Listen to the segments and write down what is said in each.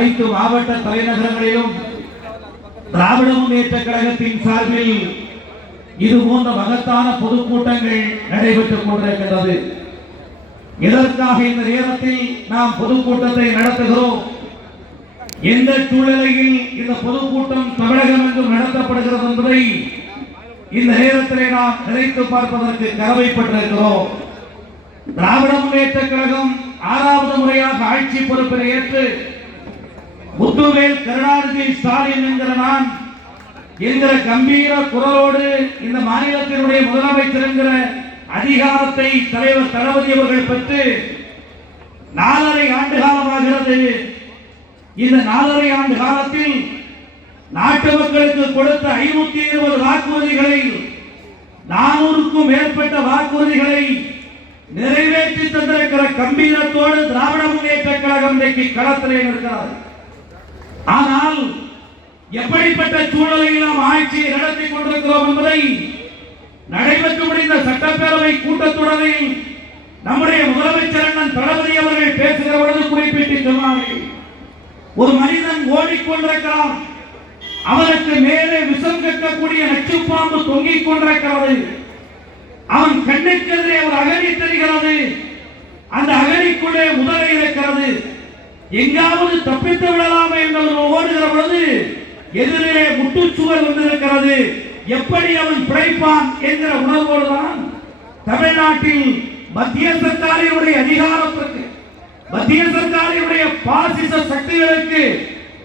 அனைத்து மாவட்ட தலைநகரங்களிலும் திராவிட முன்னேற்ற கழகத்தின் சார்பில் இது போன்ற மகத்தான பொதுக்கூட்டங்கள் நடைபெற்றுக் கொண்டிருக்கிறது இதற்காக இந்த நேரத்தில் நாம் பொதுக்கூட்டத்தை நடத்துகிறோம்? எந்த சூழ்நிலையில் இந்த பொதுக்கூட்டம் தமிழகம் என்றும் நடத்தப்படுகிறது என்பதை இந்த நேரத்திலே நாம் நினைத்து பார்ப்பதற்கு கடமைப்பட்டிருக்கிறோம். திராவிட முன்னேற்ற கழகம் ஆறாவது முறையாக ஆட்சி பொறுப்பினை ஏற்று முத்துவேல் கருணாநிதி ஸ்டாலின் என்கிற நான் என்கிற கம்பீர குரலோடு இந்த மாநிலத்தினுடைய முதலமைச்சர் என்கிற அதிகாரத்தை தலைவர் தளபதி அவர்கள் பெற்று நாலரை ஆண்டு காலமாகிறது. இந்த நாலரை ஆண்டு காலத்தில் நாட்டு மக்களுக்கு கொடுத்த ஐநூத்தி இருபது வாக்குறுதிகளை நானூறுக்கும் மேற்பட்ட வாக்குறுதிகளை நிறைவேற்றி தந்திருக்கிற கம்பீரத்தோடு திராவிட முன்னேற்ற கழகம் இன்றைக்கு களத்திலே இருக்கிறார் ஆனால் எப்படிப்பட்ட சூழலில் நாம் ஆட்சியை நடத்தி கொண்டிருக்கிறோம் என்பதை நடைபெற்று முடிந்த சட்டப்பேரவை கூட்டத்தொடரில் நம்முடைய முதலமைச்சர் அண்ணன் தளபதி அவர்கள் பேசுகிற பொழுது குறிப்பிட்டு சொன்னார்கள் ஒரு மனிதன் ஓடிக்கொண்டிருக்கிறான். அவனுக்கு மேலே விஷம் கட்டக்கூடிய நச்சுப்பாம்பு தொங்கிக் கொண்டிருக்கிறது. அவன் கண்ணுக்கு எதிரே ஒரு அகழி தெரிகிறது. அந்த அகழிக்குள்ளே முதலை இருக்கிறது. எங்காவது தப்பித்து விடலாம் என்று ஓடுகிற பொழுது எதிரே முட்டுச்சுவர் வந்திருக்கிறது. எப்படி அவன் பிழைப்பான் என்கிற உணர்வோடுதான் தமிழ்நாட்டில் மத்திய சர்க்காரினுடைய அதிகாரத்திற்கு மத்திய சர்க்காரினுடைய பாசிச சக்திகளுக்கு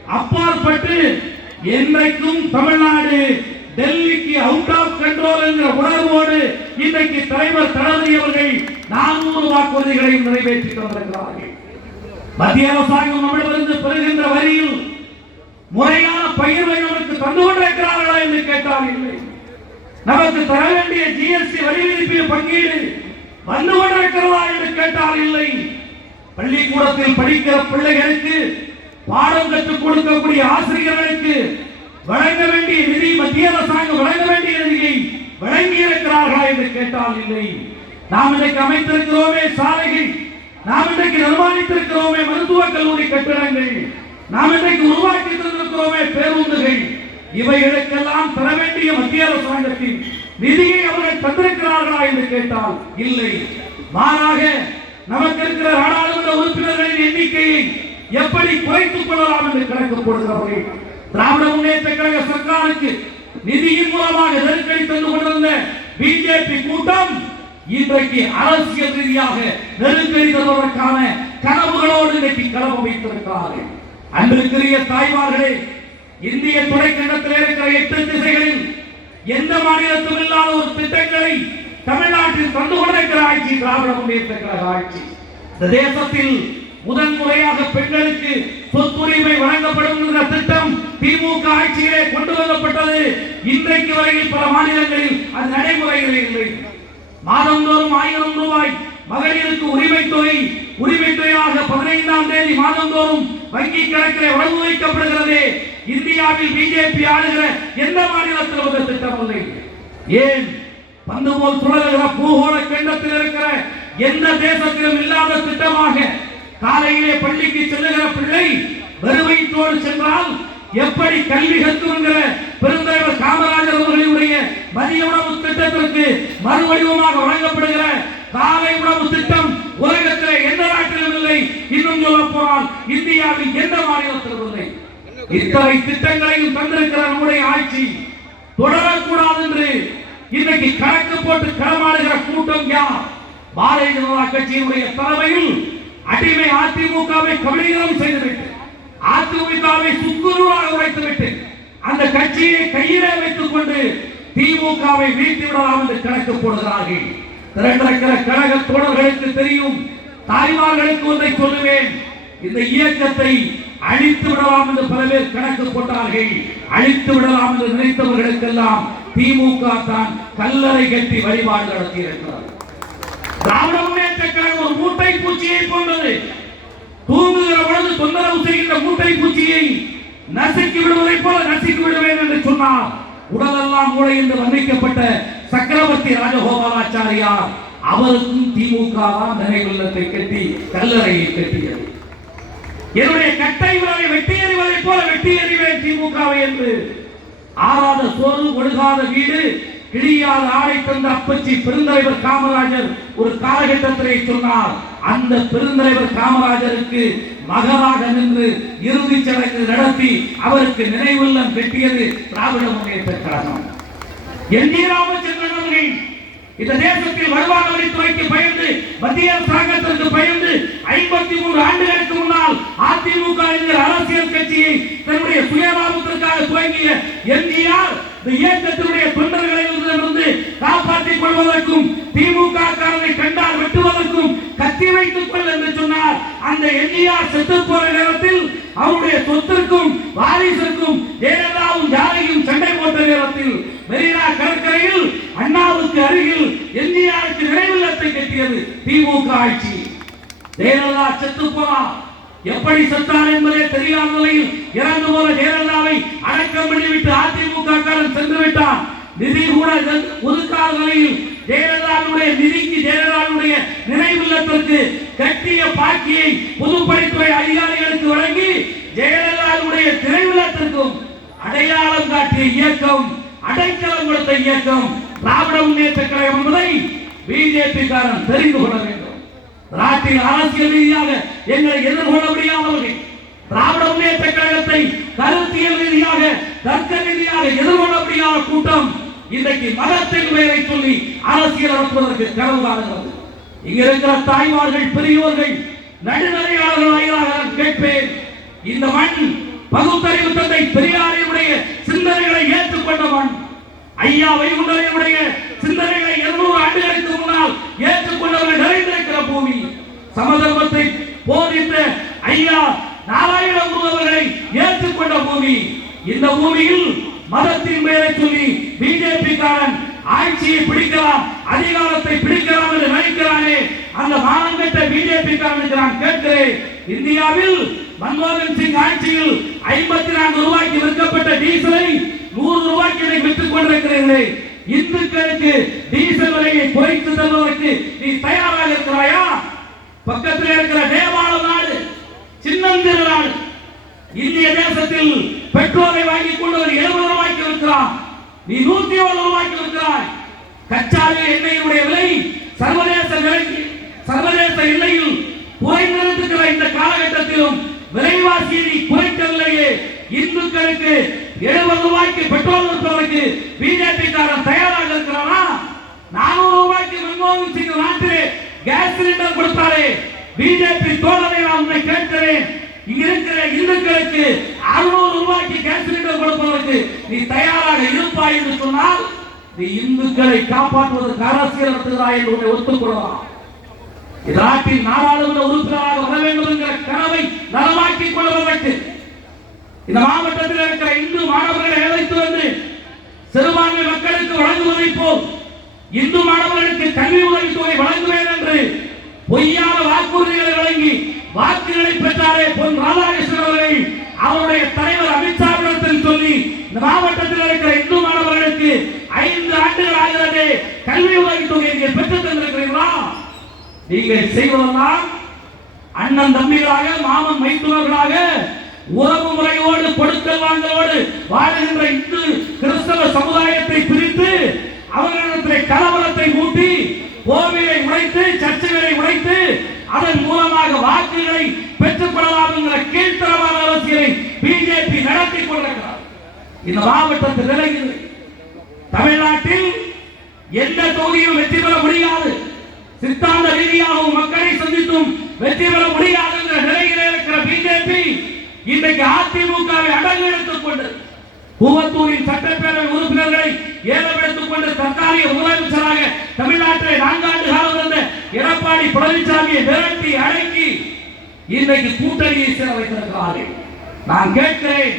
அப்பாற்பட்டு என்றைக்கும் தமிழ்நாடு டெல்லிக்கு அவுட் ஆஃப் கண்ட்ரோல் என்ற உணர்வோடு இன்றைக்கு தலைவர் தளபதி அவர்கள் நானூறு வாக்குறுதிகளையும் நிறைவேற்றி வந்திருக்கிறார்கள் மத்திய அரசாங்கம் நம்மிடமிருந்து பெறுகின்ற வரியில் முறையான பயிர்வை நமக்கு தந்து கொண்டிருக்கிறார்களா என்று கேட்டால் இல்லை. நமக்கு தர வேண்டிய ஜிஎஸ்டி வரி விதிப்பிய பங்கீடு வந்து கொண்டிருக்கிறதா என்று கேட்டால் இல்லை. பள்ளிக்கூடத்தில் படிக்கிற பிள்ளைகளுக்கு பாடம் கற்றுக் கொடுக்கக்கூடிய ஆசிரியர்களுக்கு வழங்க வேண்டிய நிதி மத்திய அரசாங்கம் வழங்க வேண்டிய நிதியை வழங்கி இருக்கிறார்களா என்று கேட்டால் இல்லை. நாம் இன்றைக்கு அமைத்திருக்கிறோமே சாலைகள் நாம் இன்றைக்கு நிர்மாணித்திருக்கிறோமே மருத்துவ கல்லூரி கட்டிடங்கள். நாம் இன்றைக்கு உருவாக்கி தந்திருக்கிறோமே பேருந்துகள் இவைகளுக்கெல்லாம் தர வேண்டிய மத்திய அரசாங்கத்தின் நிதியை அவர்கள் தந்திருக்கிறார்களா என்று கேட்டால் இல்லை. மாறாக நமக்கு இருக்கிற நாடாளுமன்ற உறுப்பினர்களின் எண்ணிக்கையை எப்படி குறைத்துக் கொள்ளலாம் என்று கணக்கு போடுகிறவர்கள். திராவிட முன்னேற்ற கழக சர்க்காருக்கு நிதியின் மூலமாக நெருக்கடி தந்து கொண்டிருந்த பிஜேபி கூட்டம் இன்றைக்கு அரசியல் ரீதியாக நெருக்கடி தருவதற்கான கனவுகளோடு இன்னைக்கு கனவு வைத்திருக்கிறார்கள். அன்பிற்குரிய தாய்மார்களே இந்திய துணைக்கண்டத்தில் இருக்கிற எட்டு திசைகளில் எந்த மாநிலத்தும் இல்லாத ஒரு திட்டங்களை தமிழ்நாட்டில் தந்து கொண்டிருக்கிற ஆட்சி திராவிட முன்னேற்ற கழக ஆட்சி. இந்த தேசத்தில் முதன் முறையாக பெண்களுக்கு சொத்துரிமை வழங்கப்படும் என்ற திட்டம் திமுக ஆட்சியிலே கொண்டு வரப்பட்டது இன்றைக்கு வரையில் பல மாநிலங்களில் அது நடைமுறையில் இல்லை. மாதந்தோறும் ஆயிரம் ரூபாய் மகளிருக்கு உரிமை தொகை உரிமை தொகையாக பதினைந்தாம் தேதி மாதந்தோறும் வங்கி கணக்கில் உணவு வைக்கப்படுகிறது. இந்தியாவில் பிஜேபி ஆளுகிற எந்த மாநிலத்தில் இந்த திட்டம் இல்லை? ஏன்? பந்து போல் சுழலுகிற பூகோள கண்டத்தில் இருக்கிற எந்த தேசத்திலும் இல்லாத திட்டமாக காலையிலே பள்ளிக்கு செல்லுகிற பிள்ளை வெறுமைத்தோடு சென்றால் எப்படி கல்வி கற்குங்கிற பெருந்தலைவர் காமராஜர் அவர்களுடைய மதிய உணவு திட்டத்திற்கு மறுவடிவமாக வழங்கப்படுகிற காலை உணவு திட்டம் உலகத்தில் எந்த நாட்டிலும் இல்லை. இன்னும் சொல்ல போனால் இந்தியாவில் எந்த மாநிலத்திலும் இல்லை. இத்தனை திட்டங்களையும் தந்திருக்கிற நம்முடைய ஆட்சி தொடரக்கூடாது என்று இன்றைக்கு கணக்கு போட்டு களமாடுகிற கூட்டம் யார்? பாரதிய ஜனதா கட்சியினுடைய தலைமையில் அடிமை அதிமுகவை கபலீகரம் செய்துவிட்டு அதிமுகவை சுக்குநூறாக உடைத்துவிட்டு அந்த கட்சியை கையிலே வைத்துக் கொண்டு திமுகவை வீழ்த்தி விடலாம் என்று கணக்கு போடுகிறார்கள். திரண்டிருக்கிற கழக தோழர்களுக்கு தெரியும். தாய்மார்களுக்கு ஒன்றை சொல்லுவேன். இந்த இயக்கத்தை அழித்து விடலாம் என்று பல பேர் கணக்கு போட்டார்கள். அழித்து விடலாம் என்று நினைத்தவர்களுக்கெல்லாம் திமுக தான் கல்லறை கட்டி வழிபாடு நடத்தி இருக்கிறார் திராவிட முன்னேற்ற கழகம் ஒரு மூட்டை பூச்சியை போன்றது. தூங்குகிற பொழுது தொந்தரவு செய்கின்ற மூட்டை பூச்சியை நசுக்கி விடுவதை போல நசுக்கி விடுவேன் என்று சொன்னார் உடலெல்லாம் மூளை என்று வர்ணிக்கப்பட்ட சக்கரவர்த்தி ராஜகோபாலாச்சாரியார் அவருக்கும் திமுக தான் நினைவுள்ளத்தை கட்டி கல்லறையை கட்டியது. என்னுடைய கட்டை விரலை வெட்டி வெட்டி எறிவேன் திமுகவை என்று. ஆறாத சோறு ஒழுகாத வீடு கிழியாத ஆடை தந்த அப்பச்சி பெருந்தலைவர் காமராஜர் ஒரு காலகட்டத்திலே சொன்னார் அந்த பெருந்தலைவர் காமராஜருக்கு மகராக நின்று இறுதிச் சடங்கு நடத்தி அவருக்கு நினைவுள்ளம் கட்டியது திராவிட முன்னேற்ற கழகம். என் ராமச்சந்திரன் அவர்கள் இந்த தேசத்தில் வருமான வரித்துறைக்கு பயந்து மத்திய அரசாங்கத்திற்கு பயந்து ஐம்பத்தி மூன்று ஆண்டுகளுக்கு முன்னால் அதிமுக என்கிற அரசியல் கட்சியை தன்னுடைய சுயலாபத்திற்காக துவங்கிய எம்ஜிஆர் இந்த இயக்கத்தினுடைய தொண்டர்களிடமிருந்து காப்பாற்றிக் கொள்வதற்கும் திமுக காரனை கண்டால் வெட்டுவதற்கும் கத்தி வைத்துக் கொள் என்று சொன்னார். அந்த எம்ஜிஆர் செத்து போற நேரத்தில் அவருடைய சொத்திற்கும் வாரிசிற்கும் ஜெயலலிதா செத்து போனார் எப்படி செத்தார் என்பதே தெரியாத நிலையில் இறந்து போன ஜெயலலிதாவை அடக்கம் பண்ணிவிட்டு அதிமுக காரன் சென்று விட்டான். நிதி கூட ஒதுக்காத நிலையில் ஜெயலலிதாவுடைய நிதிக்கு ஜெயலலிதாவுடைய நினைவில்லத்திற்கு கட்டிய பாக்கியை பொதுப்பணித்துறை அதிகாரிகளுக்கு வழங்கி ஜெயலலிதாவுடைய நினைவில்லத்திற்கும் அடையாளம் காட்டிய இயக்கம் அடைக்கலம் கொடுத்த இயக்கம் திராவிட முன்னேற்ற கழகம் என்பதை பிஜேபி காரன் தெரிந்து கொள்ள வேண்டும். நாட்டில் அரசியல் ரீதியாக எங்களை எதிர்கொள்ள முடியாதவர்கள் திராவிட முன்னேற்ற கழகத்தை கருத்தியல் ரீதியாக தர்க்க ரீதியாக எதிர்கொள்ள முடியாத கூட்டம் இன்றைக்கு மதத்தின் பெயரை சொல்லி அரசியல் நடத்துவதற்கு கனவு காணுகிறது. இங்க இருக்கிற தாய்மார்கள் பெரியோர்கள் நடுநிலையாளர்களாக நான் கேட்பேன். இந்த மண் பகுத்தறிவு தந்தை பெரியாரையுடைய சிந்தனைகளை ஏற்றுக்கொண்ட மண் ஐயா வைகுண்டரையுடைய சிந்தனைகளை இருநூறு ஆண்டுகளுக்கு முன்னால் ஏற்றுக்கொண்டவர்கள் நிறைந்திருக்கிற பூமி. சமதர்மத்தை போதித்த ஐயா நாராயண குரு அவர்களை ஏற்றுக்கொண்ட பூமி. இந்த பூமியில் மதத்தின் பெயரை சொல்லி பிஜேபி காரன் ஆட்சியை பிடிக்கலாம் அதிகாரத்தை பிடிக்கலாம் என்று நினைக்கிறானே அந்த மானங்கட்ட பிஜேபி காரனுக்கு நான் கேட்கிறேன். இந்தியாவில் மன்மோகன் சிங் ஆட்சியில் ஐம்பத்தி நான்கு ரூபாய்க்கு விற்கப்பட்ட டீசலை நூறு ரூபாய்க்கு விற்றுக் கொண்டிருக்கிறீர்களே. இந்துக்களுக்கு டீசல் விலையை குறைத்து தருவதற்கு நீ தயாராக இருக்கிறாயா? பக்கத்தில் இருக்கிற நேபாள நாடு சின்னந்திர நாடு இந்திய தேசத்தில் பெட்ரோலை வாங்கி கொண்டு ஒரு எழுபது ரூபாய்க்கு விற்கிறான். நீ நூத்தி ஏழு ரூபாய்க்கு இருக்கிறாய் கச்சா எண்ணெயினுடைய விலை சர்வதேச விலைக்கு சர்வதேச எல்லையில் குறைந்திருக்கிற இந்த காலகட்டத்திலும் விலைவாசியை குறைக்கவில்லையே. இந்துக்களுக்கு எழுபது ரூபாய்க்கு பெட்ரோல் விற்பதற்கு பிஜேபி காரன் தயாராக இருக்கிறானா? நானூறு ரூபாய்க்கு மன்மோகன் சிங் நாட்டிலே கேஸ் சிலிண்டர் கொடுத்தாரே. பிஜேபி தோழரை நான் உன்னை கேட்கிறேன். இங்க இருக்கிற இந்துக்களுக்கு அறுநூறு ரூபாய்க்கு கேஸ் சிலிண்டர் கொடுப்பதற்கு நீ தயாராக இருப்பாய் என்று சொன்னால் நீ இந்துக்களை காப்பாற்றுவதற்கு அரசியல் நடத்துகிறாய் என்று உன்னை ஒத்துக்கொள்ளலாம் இந்த நாடாளுமன்ற உறுப்பினராக வர வேண்டும் என்கிற கனவை நலமாக்கிக் கொள்வதற்கு இந்த மாவட்டத்தில் இருக்கிற இந்து மாணவர்களை அழைத்து வந்து சிறுபான்மை மக்களுக்கு வழங்குவதை போல் இந்து மாணவர்களுக்கு கல்வி உதவித்தொகை வழங்குவேன் என்று பொய்யான வாக்குறுதிகளை வழங்கி வாக்குகளை பெற்றாரே பொன் ராதாகிருஷ்ணன் அவர்களை அவருடைய தலைவர் அமித்ஷாவிடத்தில் சொல்லி இந்த மாவட்டத்தில் இருக்கிற இந்து மாணவர்களுக்கு ஐந்து ஆண்டுகள் ஆகிறது கல்வி உதவித்தொகை நீங்கள் பெற்றுத் தந்திருக்கிறீர்களா? நீங்கள் செய்வதெல்லாம் அண்ணன் தம்பிகளாக மாமன் மைத்துனர்களாக உறவு முறையோடு கொடுக்கல் வாங்கலோடு வாழ்கின்ற இந்து கிறிஸ்தவ சமுதாயத்தை பிரித்து அவர்களிடத்தில் கலவரத்தை மூட்டி கோவிலை உடைத்து சர்ச்சைகளை உடைத்து அதன் மூலமாக வாக்குகளை பெற்றுக் கொள்ளலாம் என்கிற கீழ்த்தரமான அரசியலை பிஜேபி நடத்தி கொண்டிருக்கிறார். இந்த மாவட்டத்தில் நிலையில் தமிழ்நாட்டில் எந்த தொகுதியும் வெற்றி பெற முடியாது. சித்தாந்த ரீதியாகவும் மக்களை சந்தித்தும் வெற்றி பெற முடியாது என்ற நிலையிலே இருக்கிற பிஜேபி இன்றைக்கு அதிமுகவை அடங்கு எடுத்துக் கொண்டு கூவத்தூரின் சட்டப்பேரவை உறுப்பினர்களை ஏலம் எடுத்துக் கொண்டு தற்காலிக முதலமைச்சராக தமிழ்நாட்டில் நான்காண்டு காலம் இருந்த எடப்பாடி பழனிசாமியை விரட்டி அடக்கி இன்றைக்கு கூட்டணியை சேர வைத்திருக்கிறார்கள். நான் கேட்கிறேன்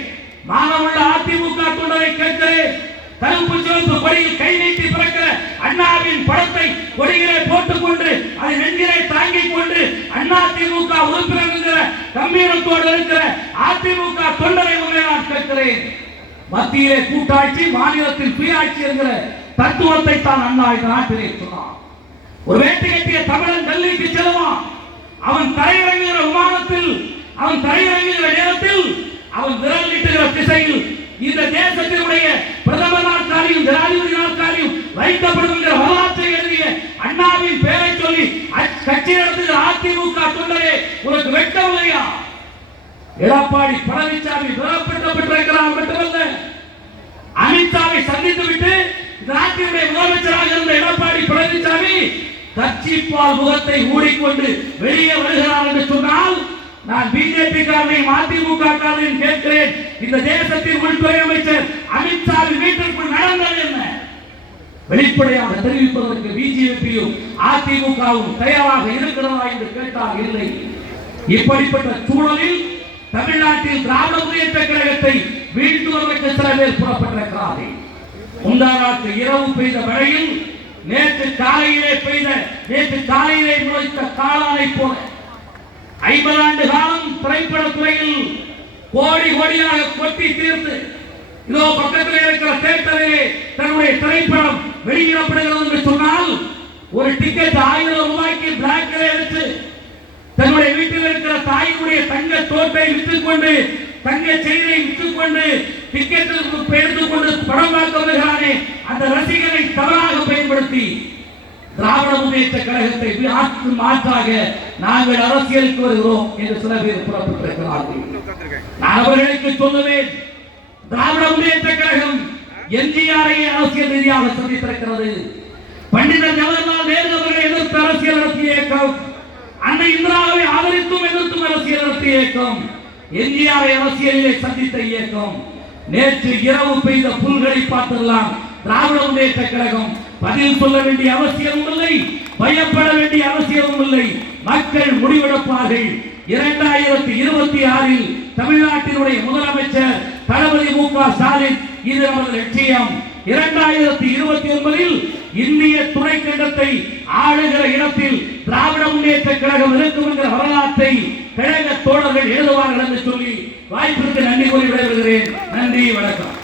மானமுள்ள அதிமுக தொண்டரை கேட்கிறேன். கருப்பு சிவப்பு கொடியில் கை நீட்டி பிறக்கிற அண்ணாவின் படத்தை கொடியிலே போட்டுக்கொண்டு அதை நெஞ்சிலே தாங்கிக் கொண்டு அண்ணா திமுக உறுப்பினர் என்கிற கம்பீரத்தோடு இருக்கிற அதிமுக தொண்டரை நான் கேட்கிறேன். மத்தியிலே கூட்டாட்சி மாநிலத்தில் சுயாட்சி என்கிற தத்துவத்தை தான் அண்ணா இந்த நாட்டிலே சொன்னான் ஒரு வேட்டு கட்டிய தமிழன் டெல்லிக்கு செல்வான் அவன் தரையிறங்குகிற விமானத்தில் அவன் தரையிறங்குகிற நேரத்தில் அவன் விரல் நீட்டுகிற தேசத்தினுடைய பிரதமர் நாற்காலியும் ஜனாதிபதி நாற்காலியும் வைக்கப்படுகின்ற வரலாற்றை எழுதிய அண்ணாவின் பெயரை சொல்லி அச்- கட்சி நடத்துகிற அதிமுக தொண்டரே உனக்கு வெட்டவில்லையா எடப்பாடி பழனிசாமி விரப்பட்டப்பட்டிருக்கிறார் மட்டுமல்ல அமித்ஷாவை சந்தித்து விட்டு நாட்டினுடைய முதலமைச்சராக இருந்த எடப்பாடி பழனிசாமி கட்சிப்பால் முகத்தை மூடிக்கொண்டு வெளியே வருகிறார் என்று சொன்னால் நான் பிஜேபி காரனையும் அதிமுக காரனையும் கேட்கிறேன். இந்த தேசத்தின் உள்துறை அமைச்சர் அமித்ஷாவின் வீட்டிற்குள் நடந்தது என்ன? வெளிப்படையாக தெரிவிப்பதற்கு பிஜேபியும் அதிமுகவும் தயாராக இருக்கிறதா என்று கேட்டால் இல்லை. இப்படிப்பட்ட சூழலில் தமிழ்நாட்டில் திராவிட முன்னேற்ற கழகத்தை வீழ்த்துவதற்கு சில பேர் புறப்பட்டிருக்கிறார்கள். முந்தாநாட்டு இரவு பெய்த மழையும் நேற்று காலையிலே பெய்த நேற்று காலையிலே முளைத்த காலானை போல ஐம்பது ஆண்டு காலம் திரைப்பட துறையில் கோடி கோடியாக கொட்டி தீர்த்து இதோ பக்கத்தில் இருக்கிற தேட்டரிலே தன்னுடைய திரைப்படம் வெளியிடப்படுகிறது என்று சொன்னால் ஒரு டிக்கெட் ஆயிரம் ரூபாய்க்கு பிளாக்கில் எடுத்து தன்னுடைய வீட்டில் இருக்கிற தாயினுடைய தங்க தோப்பை விற்றுக்கொண்டு தங்க செயினை விற்றுக் கொண்டு டிக்கெட் கொண்டு படம் பார்க்க வருகிறானே அந்த ரசிகனை தவறாக பயன்படுத்தி திராவிட முன்னேற்ற கழகத்தை மாற்று மாற்றாக நாங்கள் அரசியலுக்கு வருகிறோம் என்று சில பேர் புறப்பட்டிருக்கிறார்கள் நான் அவர்களுக்கு சொல்லுவேன் திராவிட முன்னேற்ற கழகம் எம்ஜிஆரை அரசியல் ரீதியாக சந்தித்திருக்கிறது. பண்டிதர் ஜவஹர்லால் நேரு அவர்களை எதிர்த்து அரசியல் நடத்திய இயக்கம் அன்னை இந்திராவை ஆதரித்தும் எதிர்த்தும் அரசியல் நடத்திய இயக்கம் எம்ஜிஆரை அரசியலிலே சந்தித்த இயக்கம் நேற்று இரவு பெய்த புல்களை பார்த்தெல்லாம் திராவிட முன்னேற்ற கழகம் பதில் சொல்ல வேண்டிய அவசியமும் இல்லை பயப்பட வேண்டிய அவசியமும் இல்லை. மக்கள் முடிவெடுப்பார்கள். இரண்டாயிரத்தி இருபத்தி ஆறில் தமிழ்நாட்டினுடைய முதலமைச்சர் தளபதி மு க ஸ்டாலின் இது நமது லட்சியம். இரண்டாயிரத்தி இருபத்தி ஒன்பதில் இந்திய துணை கண்டத்தை ஆளுகிற இடத்தில் திராவிட முன்னேற்ற கழகம் இருக்கும் என்கிற வரலாற்றை கழக தோழர்கள் எழுதுவார்கள் என்று சொல்லி வாய்ப்பிற்கு நன்றி கூறி விடைபெறுகிறேன். நன்றி வணக்கம்.